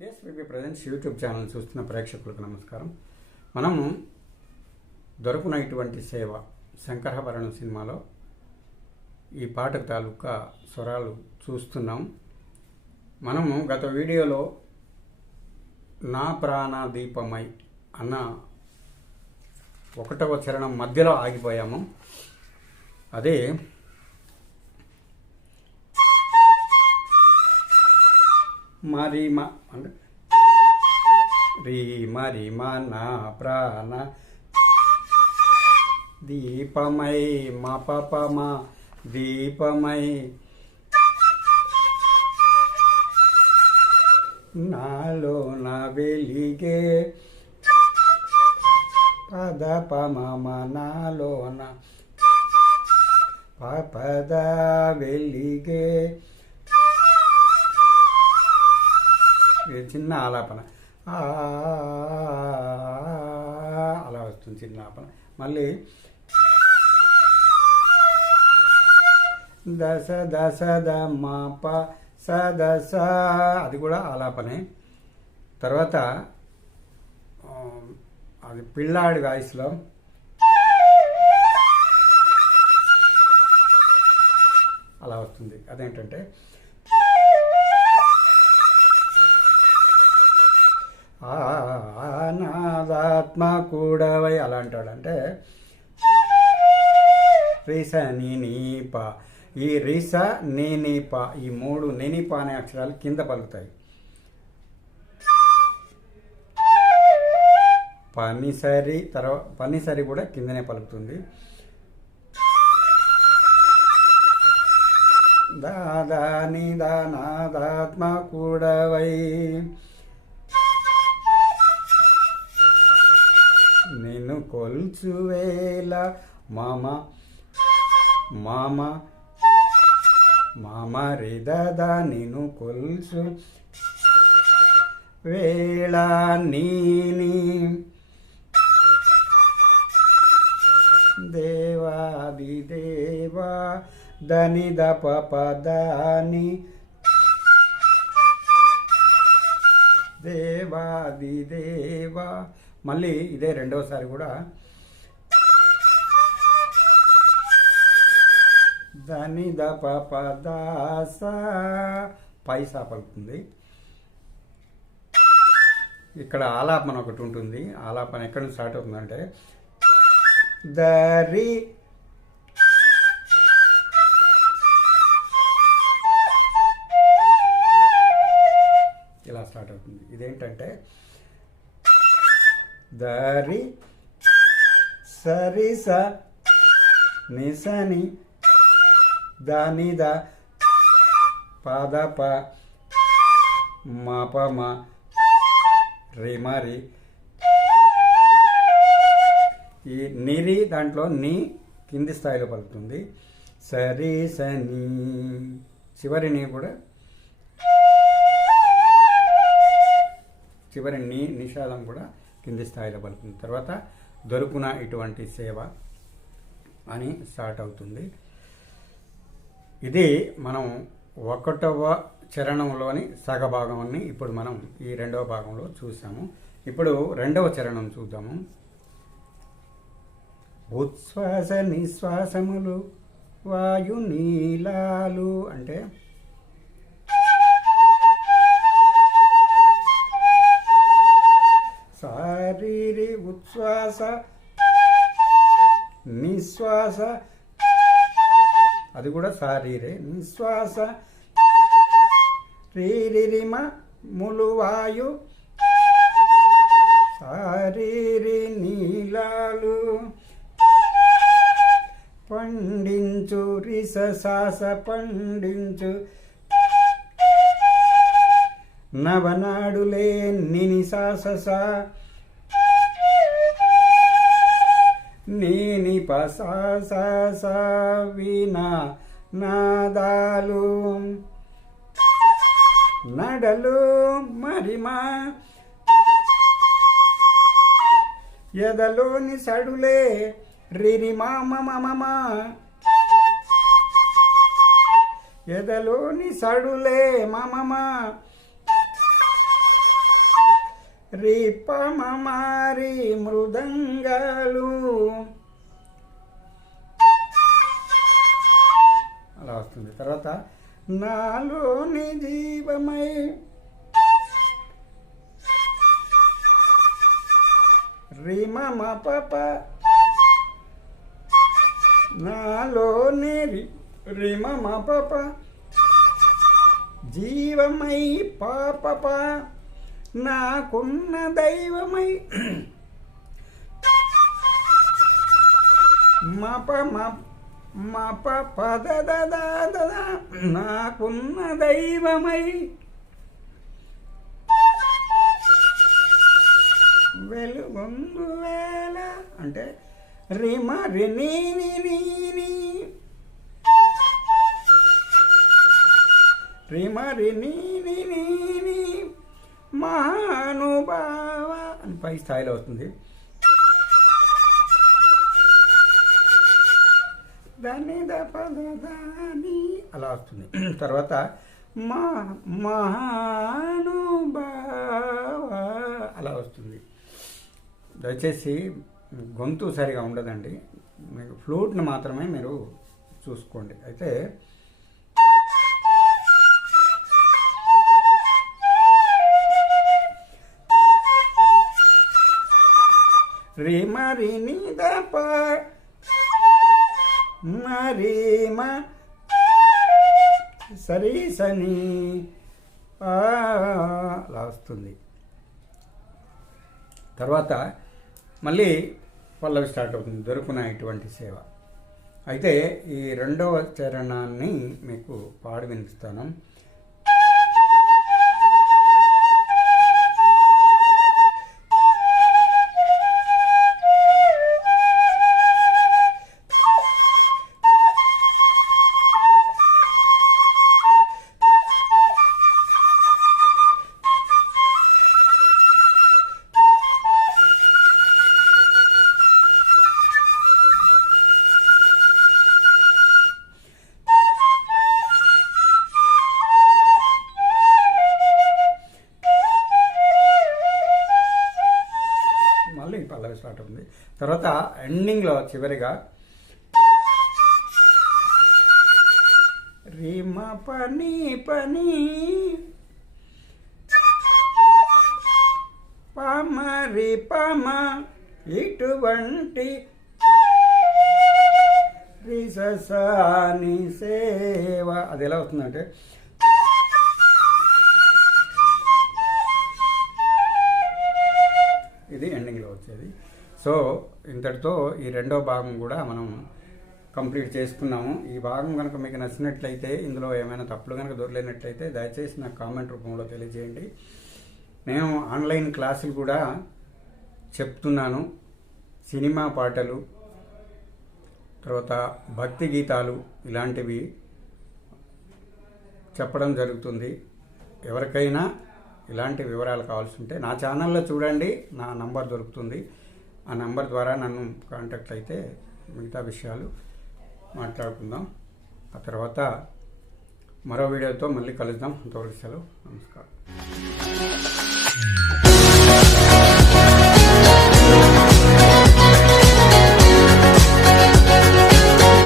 కేఎస్విబి presents YouTube channel చూస్తున్న ప్రేక్షకులకు నమస్కారం. మనము దొరకున ఇటువంటి సేవ శంకరాభరణం సినిమాలో ఈ పాటకు తాలూకా స్వరాలు చూస్తున్నాం. మనము గత వీడియోలో నా ప్రాణ దీపమై అన్న 1వ చరణం మధ్యలో ఆగిపోయాము. అదే మరి మా అంటే రీ మరి మా నా ప్రాణ దీపమై మా పాప మా దీపమై నాలో నా వెలిగే పద పమ నాలో నా పద వెలిగే చిన్న ఆలాపన అలా వస్తుంది. చిన్న ఆపన మళ్ళీ దశ దశ ద మా ప స దశ అది కూడా ఆలాపనే. తర్వాత అది పిల్లాడి వాయిస్లో అలా వస్తుంది. అదేంటంటే నాదాత్మ కూడవై అలా అంటాడు. అంటే రిస నీప, ఈ రిస నీప ఈ 3 నీప అనే అక్షరాలు కింద పలుకుతాయి. పనిసరి తర్వాత పనిసరి కూడా కిందనే పలుకుతుంది. దాదా నిదా నాదాత్మ కూడవై నిన్ను కొల్చువేళ మామ మామ మామ రిదద నిన్ను కొల్చు వేళ నీని దేవాది దేవా దని ద పదాని దేవాది దేవా. మళ్ళీ ఇదే రెండవసారి కూడా దని ద పదాస పైసా పలుకుతుంది. ఇక్కడ ఆలాపన ఒకటి ఉంటుంది. ఆలాపన ఎక్కడి నుంచి స్టార్ట్ అవుతుందంటే దరి ఇలా స్టార్ట్ అవుతుంది. ఇదేంటంటే దరి సరి స నిసని దాని ద పద ప మపమ రిమరి. ఈ నిరి దాంట్లో నీ కింది స్థాయిలో పలుకుతుంది. సరి సని చివరి నీ కూడా చివరి నీ నిషాదం కూడా కింది స్థాయిలో పలుకుతుంది. తర్వాత దొరుకున ఇటువంటి సేవ అని స్టార్ట్ అవుతుంది. ఇది మనం 1వ చరణంలోని సగభాగాన్ని ఇప్పుడు మనం ఈ 2వ భాగంలో చూసాము. ఇప్పుడు 2వ చరణం చూద్దాము. ఉచ్ఛ్వాస నిశ్వాసములు వాయు నీలాలు అంటే శారీరి ఉచ్ఛ్వాస నిశ్వాస అది కూడా శారీరే నిశ్వాస రీరిమ ములువాయు శారీరి నీలాలు పండించు రిససాస పండించు నవనాడులే నిని సాసస నీని పసాస వినా నాదాలు నడలు మరిమా ఎదలోని సడులే రిరి మామ మమ ఎదలోని సడులే మమ రిపమమారి మృదంగాలు అలా వస్తుంది. తర్వాత నాలోని జీవమై రిమమ పప నాలోని రిమమ పప జీవమై పాపప నాకున్న దైవమై మప మప పద నాకున్న దైవమై వెలుగొందు వేళ అంటే రిమ రిని రిమ రిని మహానుభావ అని పై స్థాయిలో వస్తుంది. దాని దాని అలా వస్తుంది. తర్వాత మహానుభావ అలా వస్తుంది. దయచేసి గొంతు సరిగా ఉండదండి, మీకు ఫ్లూట్ని మాత్రమే మీరు చూసుకోండి. అయితే రిమరిని దప మరీమ సరి సని అలా వస్తుంది. తర్వాత మళ్ళీ పల్లవి స్టార్ట్ అవుతుంది, దొరుకున ఇటువంటి సేవ. అయితే ఈ రెండవ చరణాన్ని మీకు పాడి వినిపిస్తాను. పల్లవి స్టార్ట్ అవుతుంది. తర్వాత ఎండింగ్లో చివరిగా రిమ పని పని పమరి పమ ఇటువంటి రిససాని సేవ. అది ఎలా అవుతుందంటే ఇది ఎండింగ్లో వచ్చేది. సో ఇంతటితో ఈ రెండో భాగం కూడా మనం కంప్లీట్ చేసుకున్నాము. ఈ భాగం కనుక మీకు నచ్చినట్లయితే, ఇందులో ఏమైనా తప్పులు కనుక దొరలేనట్లయితే దయచేసి నాకు కామెంట్ రూపంలో తెలియజేయండి. నేను ఆన్లైన్ క్లాసులు కూడా చెప్తున్నాను. సినిమా పాటలు, తర్వాత భక్తి గీతాలు ఇలాంటివి చెప్పడం జరుగుతుంది. ఎవరికైనా ఇలాంటి వివరాలు కావాల్సి ఉంటే నా ఛానల్లో చూడండి, నా నంబర్ దొరుకుతుంది. ఆ నంబర్ ద్వారా నన్ను కాంటాక్ట్ అయితే మిగతా విషయాలు మాట్లాడుకుందాం. ఆ తర్వాత మరో వీడియోతో మళ్ళీ కలుద్దాం. అంతవరకు సెలవు. నమస్కారం.